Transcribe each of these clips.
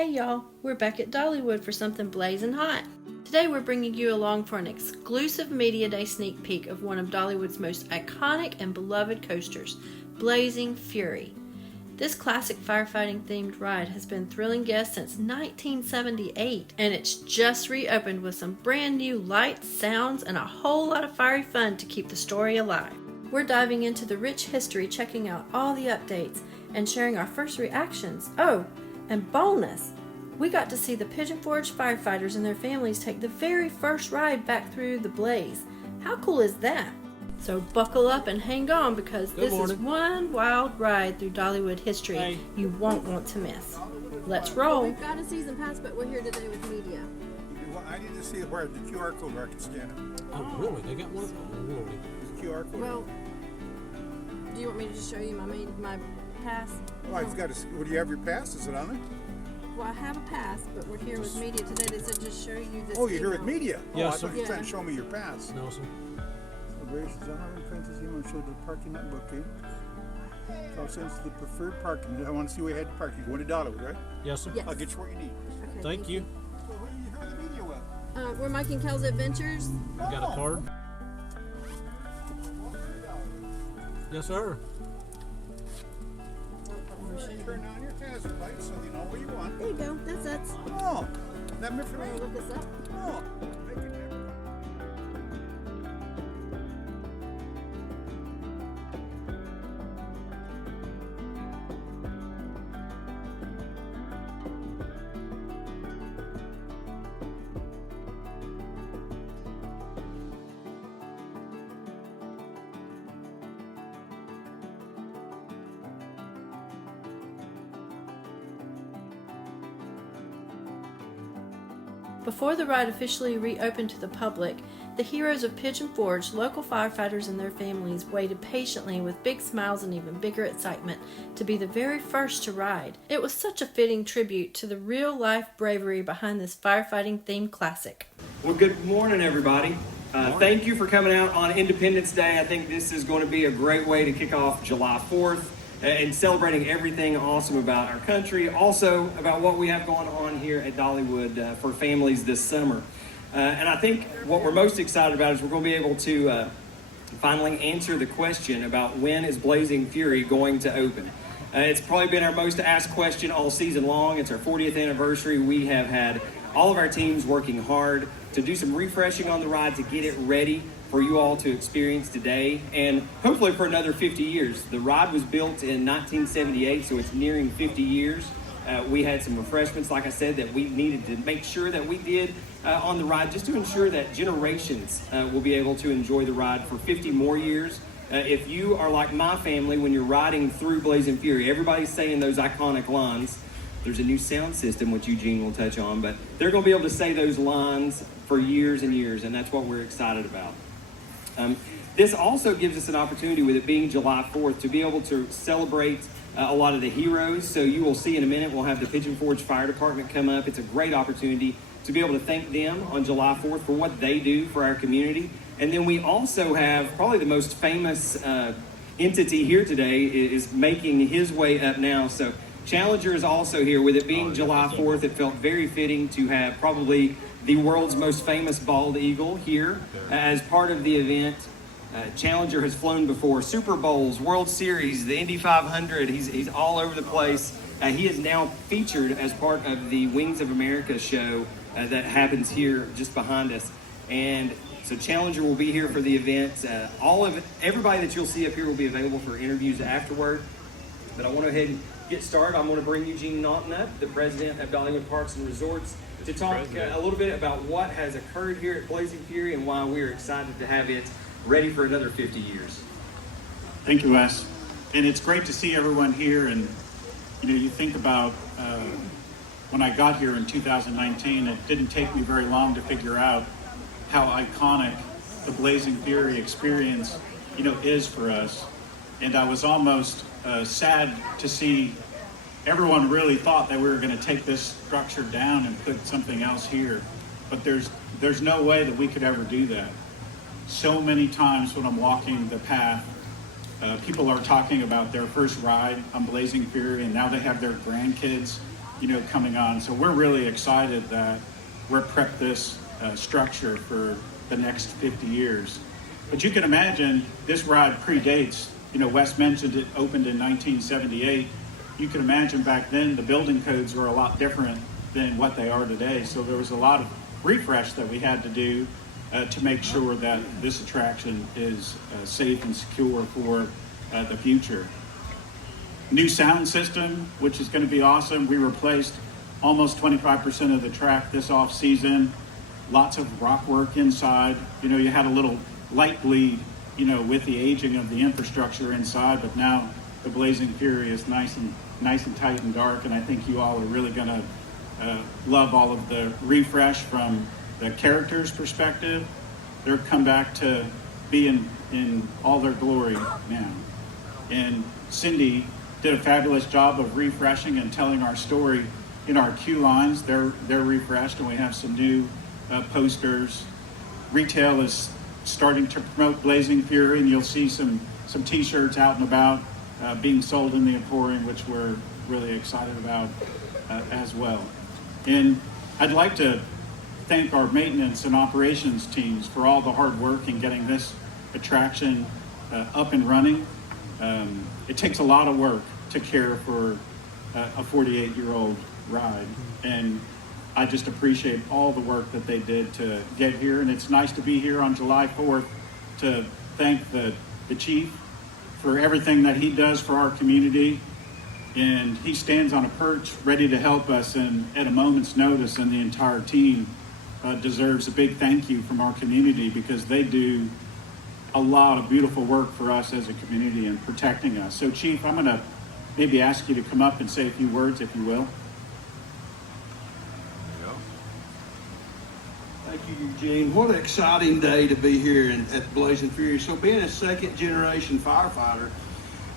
Hey y'all, we're back at Dollywood for something blazing hot. Today we're bringing you along for an exclusive Media Day sneak peek of one of Dollywood's most iconic and beloved coasters, Blazing Fury. This classic firefighting themed ride has been thrilling guests since 1978, and it's just reopened with some brand new lights, sounds, and a whole lot of fiery fun to keep the story alive. We're diving into the rich history, checking out all the updates, and sharing our first reactions. Oh, and bonus! We got to see the Pigeon Forge Firefighters and their families take the very first ride back through the blaze. How cool is that? So buckle up and hang on, because this is one wild ride through Dollywood history you won't want to miss. Let's roll. We've got a season pass, but we're here today with media. Well, I need to see where the QR code where I can scan it. Oh, really? They got one of them? Really? The QR code. Well, do you want me to just show you my pass? Oh, I've got to. Well, do you have your pass? Is it on it? Well, I have a pass, but we're here with media today. They said just show you this. Oh, you're here with media? Yes, I thought sir. you were trying to show me your pass. No, sir. Celebrations on our fantasy and show the parking lot booking. So I'll send to the preferred parking. I want to see where you had to park. You're going to Dollywood, right? Yes, sir. Yes. I'll get you where you need. Okay, Thank you. So who are you here the media with? We're Mike and Kel's Adventures. You got a card? Yes, sir. Turn on your hazard lights so you know where you want. There you go. That's it. Oh, that meant for me. Look us up. Oh, I can have Before the ride officially reopened to the public, the heroes of Pigeon Forge, local firefighters and their families, waited patiently with big smiles and even bigger excitement to be the very first to ride. It was such a fitting tribute to the real-life bravery behind this firefighting-themed classic. Well, good morning, everybody. Thank you for coming out on Independence Day. I think this is going to be a great way to kick off July 4th and celebrating everything awesome about our country, also about what we have going on here at Dollywood for families this summer. And I think what we're most excited about is we're going to be able to finally answer the question about when is Blazing Fury going to open. It's probably been our most asked question all season long. It's our 40th anniversary. We have had all of our teams working hard to do some refreshing on the ride to get it ready for you all to experience today, and hopefully for another 50 years. The ride was built in 1978, so it's nearing 50 years. We had some refreshments, like I said, that we needed to make sure that we did on the ride, just to ensure that generations will be able to enjoy the ride for 50 more years. If you are like my family, when you're riding through Blazing Fury, everybody's saying those iconic lines. There's a new sound system, which Eugene will touch on, but they're going to be able to say those lines for years and years, and that's what we're excited about. This also gives us an opportunity, with it being July 4th, to be able to celebrate a lot of the heroes. So you will see in a minute, we'll have the Pigeon Forge Fire Department come up. It's a great opportunity to be able to thank them on July 4th for what they do for our community. And then we also have probably the most famous entity here today is making his way up now. So Challenger is also here. With it being July 4th, it felt very fitting to have probably the world's most famous bald eagle here as part of the event. Challenger has flown before Super Bowls, World Series, the Indy 500. He's all over the place. He is now featured as part of the Wings of America show that happens here just behind us. And so Challenger will be here for the event. Everybody that you'll see up here will be available for interviews afterward. But I want to go ahead and get started. I'm going to bring Eugene Naughton up, the president of Dollywood Parks and Resorts, to talk a little bit about what has occurred here at Blazing Fury and why we're excited to have it ready for another 50 years. Thank you, Wes. And it's great to see everyone here. And you think about when I got here in 2019, it didn't take me very long to figure out how iconic the Blazing Fury experience, is for us. And I was almost sad to see everyone really thought that we were going to take this structure down and put something else here. But there's no way that we could ever do that. So many times when I'm walking the path, people are talking about their first ride on Blazing Fury, and now they have their grandkids coming on. So we're really excited that we're prepped this structure for the next 50 years. But you can imagine this ride predates, Wes mentioned it opened in 1978. You can imagine back then the building codes were a lot different than what they are today. So there was a lot of refresh that we had to do to make sure that this attraction is safe and secure for the future. New sound system, which is going to be awesome. We replaced almost 25% of the track this off season. Lots of rock work inside. You had a little light bleed, with the aging of the infrastructure inside, but now the Blazing Fury is nice and tight and dark, and I think you all are really going to love all of the refresh from the characters' perspective. They're come back to be in all their glory now. And Cindy did a fabulous job of refreshing and telling our story in our queue lines. They're refreshed, and we have some new posters. Retail is starting to promote Blazing Fury, and you'll see some t-shirts out and about being sold in the Emporium, which we're really excited about as well. And I'd like to thank our maintenance and operations teams for all the hard work in getting this attraction up and running. It takes a lot of work to care for a 48-year-old ride, and I just appreciate all the work that they did to get here. And it's nice to be here on July 4th to thank the chief for everything that he does for our community. And he stands on a perch ready to help us, and at a moment's notice, and the entire team deserves a big thank you from our community, because they do a lot of beautiful work for us as a community and protecting us. So Chief, I'm gonna maybe ask you to come up and say a few words, if you will. Thank you, Eugene. What an exciting day to be here at Blazing Fury. So being a second generation firefighter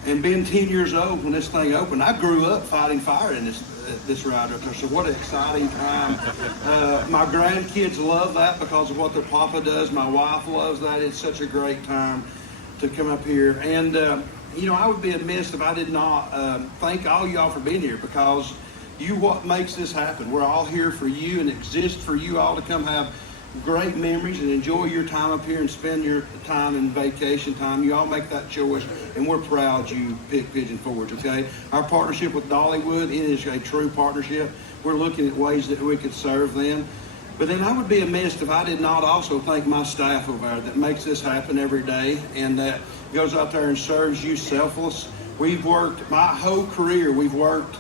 and being 10 years old when this thing opened, I grew up fighting fire in this ride up there. So what an exciting time. My grandkids love that because of what their papa does. My wife loves that. It's such a great time to come up here. And, I would be amiss if I did not thank all y'all for being here, because you what makes this happen. We're all here for you and exist for you all to come have great memories and enjoy your time up here and spend your time in vacation time. You all make that choice, and we're proud you picked Pigeon Forge, okay? Our partnership with Dollywood, it is a true partnership. We're looking at ways that we could serve them. But then I would be amiss if I did not also thank my staff over there that makes this happen every day, and that goes out there and serves you selfless. We've worked, my whole career, we've worked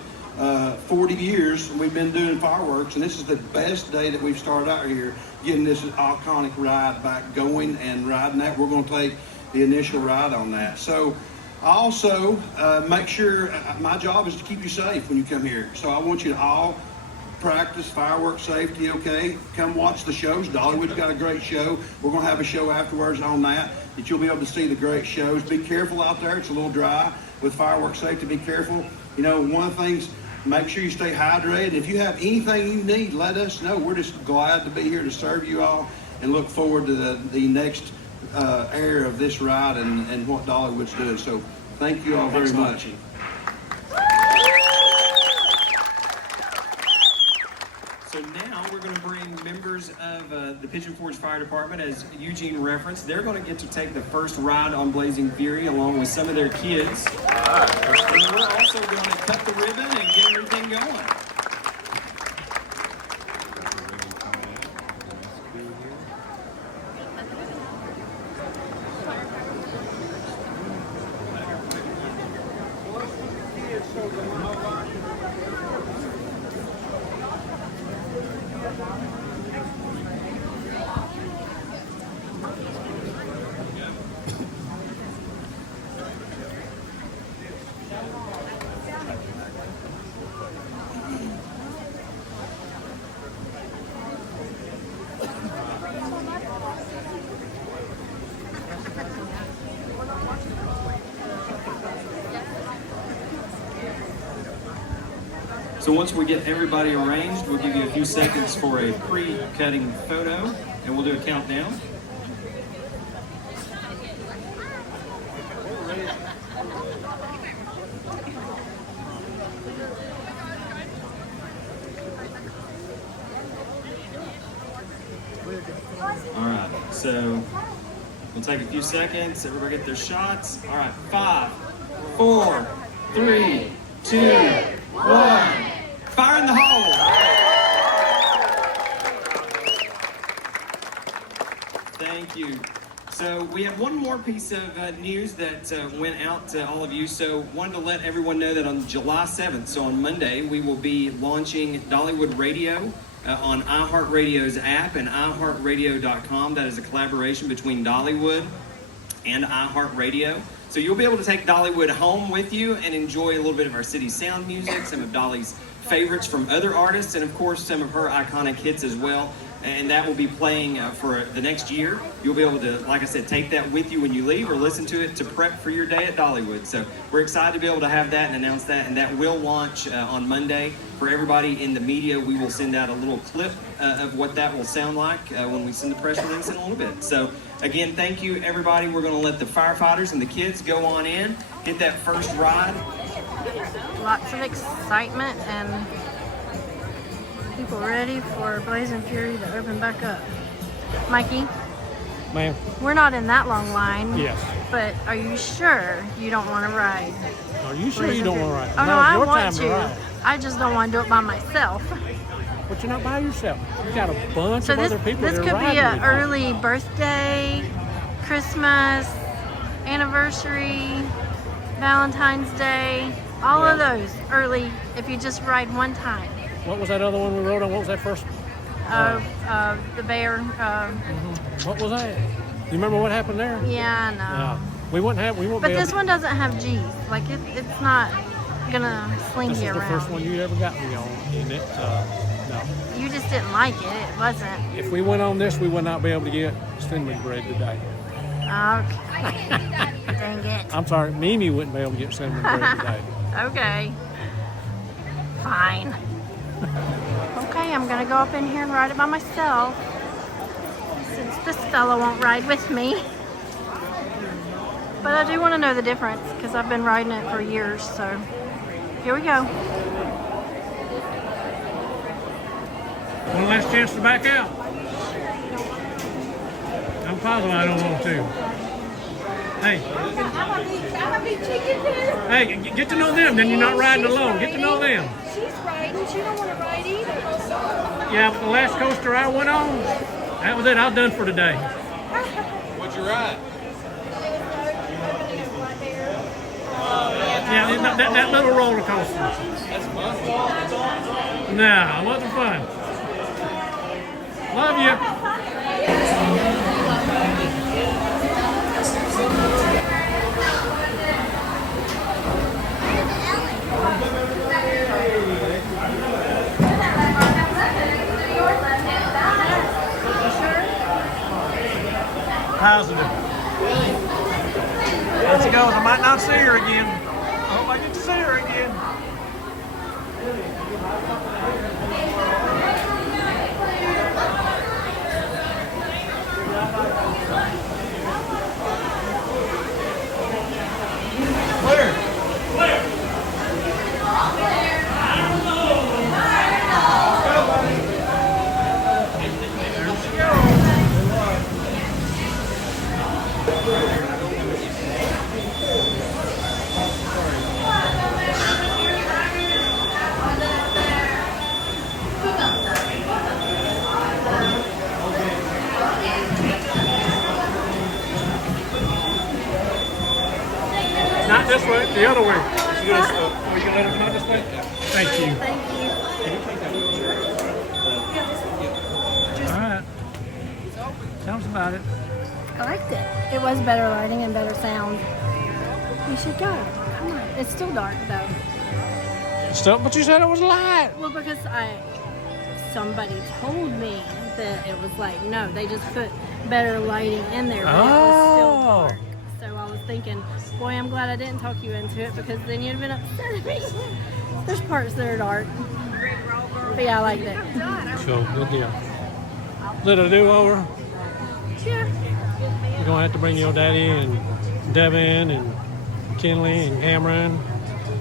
40 years, and we've been doing fireworks, and this is the best day that we've started out here, getting this iconic ride back going and riding that. We're going to take the initial ride on that. So also make sure, my job is to keep you safe when you come here. So I want you to all practice fireworks safety, okay? Come watch the shows. Dollywood's got a great show. We're going to have a show afterwards on that you'll be able to see the great shows. Be careful out there. It's a little dry with fireworks safety. Be careful. One of the things, make sure you stay hydrated. If you have anything you need, let us know. We're just glad to be here to serve you all and look forward to the next era of this ride and what Dollywood's doing. So thank you all very much. So now we're going to bring members of the Pigeon Forge Fire Department, as Eugene referenced. They're going to get to take the first ride on Blazing Fury along with some of their kids. And we're also going to cut the ribbon and get everything going. So once we get everybody arranged, we'll give you a few seconds for a pre-cutting photo, and we'll do a countdown. All right, so we'll take a few seconds. Everybody get their shots. All right, 5, 4, 3, 2, 1. Fire in the hole. Thank you. So we have one more piece of news that went out to all of you. So wanted to let everyone know that on July 7th, so on Monday, we will be launching Dollywood Radio on iHeartRadio's app and iHeartRadio.com. That is a collaboration between Dollywood and iHeartRadio. So you'll be able to take Dollywood home with you and enjoy a little bit of our city's sound music, some of Dolly's favorites from other artists, and of course some of her iconic hits as well. And that will be playing for the next year. You'll be able to, like I said, take that with you when you leave or listen to it to prep for your day at Dollywood. So we're excited to be able to have that and announce that, and that will launch on Monday. For everybody in the media, we will send out a little clip of what that will sound like when we send the press release in a little bit. So again, thank you everybody. We're gonna let the firefighters and the kids go on in, hit that first ride. Lots of excitement and people ready for Blazing Fury to open back up. Mikey, Ma'am? we're not in that long line. Yes. But are you sure you don't want to ride? Are you sure you Blazing don't Fury? want to ride? Oh no, Now's I your want time to. ride. I just don't want to do it by myself. But you're not by yourself. You got a bunch So of other people this that are could be riding an with you. early birthday, Christmas, anniversary, Valentine's Day, all of those early if you just ride one time. What was that other one we rode on? What was that first? The bear. What was that? You remember what happened there? Yeah, I know. No. We won't But be able this to- one doesn't have G's. Like it's not gonna sling This you is the around. first one you ever got me on, and it, no. You just didn't like it. It wasn't. If we went on this, we would not be able to get cinnamon bread today. Okay. Dang it. I'm sorry, Mimi wouldn't be able to get cinnamon bread today. Okay. Fine. Okay, I'm gonna go up in here and ride it by myself. Since this fella won't ride with me. But I do want to know the difference because I've been riding it for years, so here we go. One last chance to back out. I'm positive I don't want to. Hey. Hey, get to know them, then you're not riding alone. Get to know them. She's riding. She don't want to ride either. Yeah, but the last coaster I went on, that was it. I was done for today. What'd you ride? Yeah, that little roller coaster. That's fun. Nah, it wasn't fun. Love you. Positive. There she goes. I might not see her again. I hope I get to see her again. Not this way, the other way. You gonna let him come out this way? Thank you. All right. Tell us about it. I liked it. It was better lighting and better sound. You should go. Come on. It's still dark though. Still, but you said it was light. Well, because somebody told me that it was like, no, they just put better lighting in there, but it was still dark. So I was thinking, boy, I'm glad I didn't talk you into it because then you'd have been upset at me. There's parts that are dark. But yeah, I liked it. So, good deal. Little do-over. Yeah. You're gonna have to bring your daddy and Devin and Kinley and Cameron.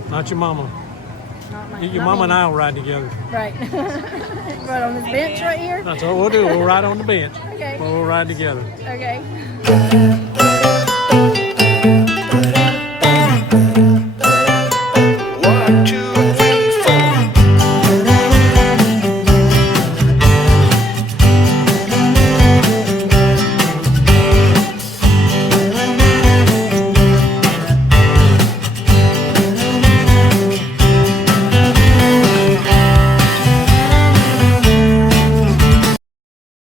Not your mama. Not my, Your not mama me. and I will ride together. Right. Right on this bench right here. That's what we'll do. We'll ride on the bench. Okay. We'll ride together. Okay.